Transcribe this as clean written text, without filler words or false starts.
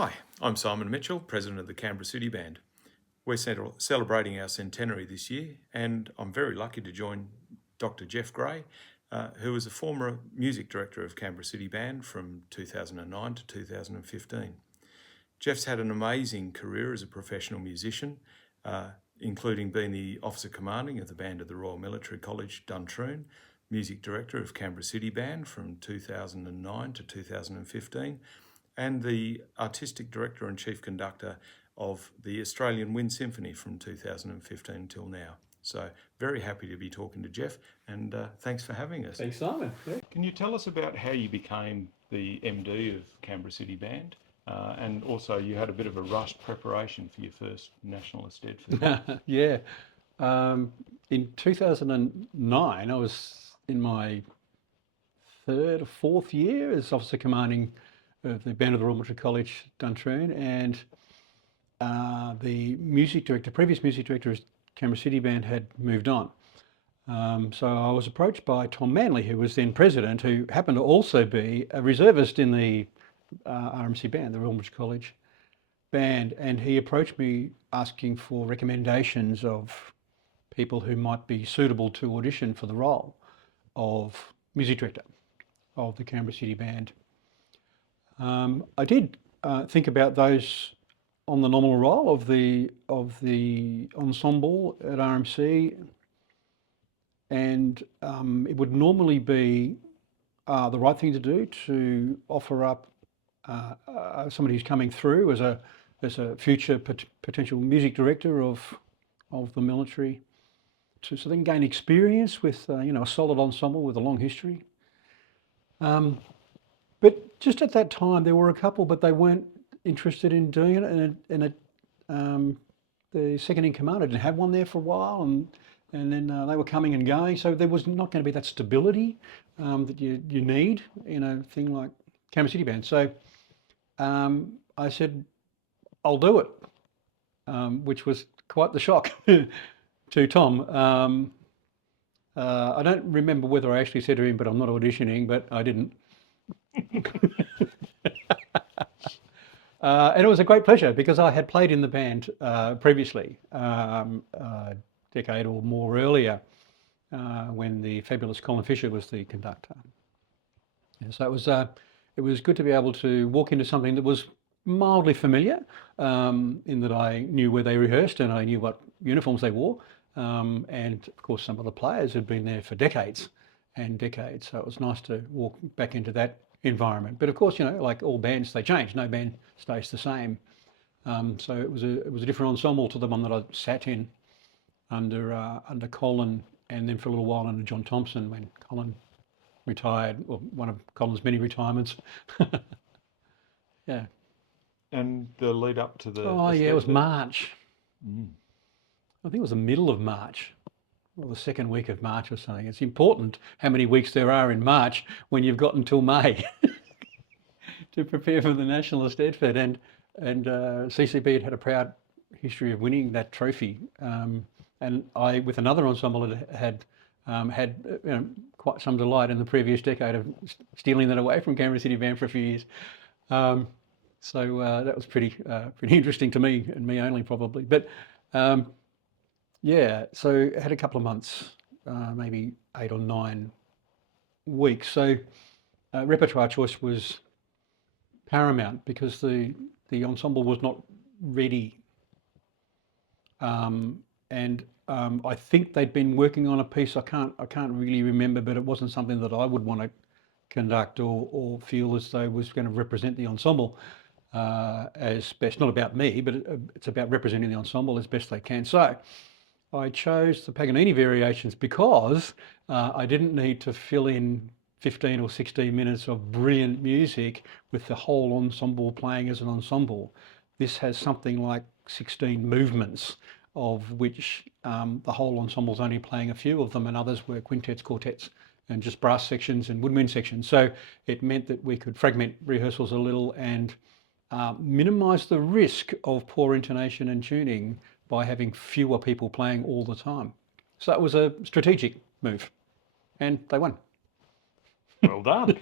Hi, I'm Simon Mitchell, President of the Canberra City Band. We're celebrating our centenary this year, and I'm very lucky to join Dr Geoff Grey, who was a former music director of Canberra City Band from 2009 to 2015. Geoff's had an amazing career as a professional musician, including being the Officer Commanding of the Band of the Royal Military College, Duntroon, Music Director of Canberra City Band from 2009 to 2015, and the Artistic Director and Chief Conductor of the Australian Wind Symphony from 2015 until now. So very happy to be talking to Geoff, and thanks for having us. Thanks, Simon. Yeah. Can you tell us about how you became the MD of Canberra City Band? And also you had a bit of a rushed preparation for your first National Eisteddfod. Yeah. In 2009, I was in my third or fourth year as Officer Commanding of the Band of the Royal Military College, Duntroon, and the previous music director of Canberra City Band had moved on. So I was approached by Tom Manley, who was then president, who happened to also be a reservist in the RMC Band, the Royal Military College Band, and he approached me asking for recommendations of people who might be suitable to audition for the role of music director of the Canberra City Band. I did think about those on the nominal role of the ensemble at RMC, and it would normally be the right thing to do to offer up somebody who's coming through as a future potential music director of the military, so they can gain experience with a solid ensemble with a long history. But just at that time, there were a couple, but they weren't interested in doing it. And the second in command, I didn't have one there for a while, and then they were coming and going. So there was not going to be that stability that you need in a thing like Canberra City Band. So I said, I'll do it, which was quite the shock to Tom. I don't remember whether I actually said to him, but I'm not auditioning, but I didn't. And it was a great pleasure because I had played in the band previously, a decade or more earlier, when the fabulous Colin Fisher was the conductor. And so it was good to be able to walk into something that was mildly familiar, in that I knew where they rehearsed and I knew what uniforms they wore, and of course some of the players had been there for decades and decades. So it was nice to walk back into that environment. But of course, like all bands, they change. No band stays the same. So it was a different ensemble to the one that I sat in under Colin, and then for a little while under John Thompson when Colin retired, or one of Colin's many retirements. Yeah. And the lead up to the... Oh yeah, it was March. I think it was the middle of March, or the second week of March or something. It's important how many weeks there are in March when you've got until May to prepare for the National Eisteddfod. And CCB had a proud history of winning that trophy. And I, with another ensemble, had quite some delight in the previous decade of stealing that away from Canberra City Band for a few years. So that was pretty interesting to me, and me only probably. But yeah, so I had a couple of months, maybe 8 or 9 weeks. So repertoire choice was paramount because the ensemble was not ready. And I think they'd been working on a piece. I can't really remember, but it wasn't something that I would want to conduct or feel as though was going to represent the ensemble as best. Not about me, but it's about representing the ensemble as best they can. So I chose the Paganini variations because I didn't need to fill in 15 or 16 minutes of brilliant music with the whole ensemble playing as an ensemble. This has something like 16 movements, of which the whole ensemble's only playing a few of them, and others were quintets, quartets, and just brass sections and woodwind sections. So it meant that we could fragment rehearsals a little and minimise the risk of poor intonation and tuning by having fewer people playing all the time. So it was a strategic move, and they won. Well done.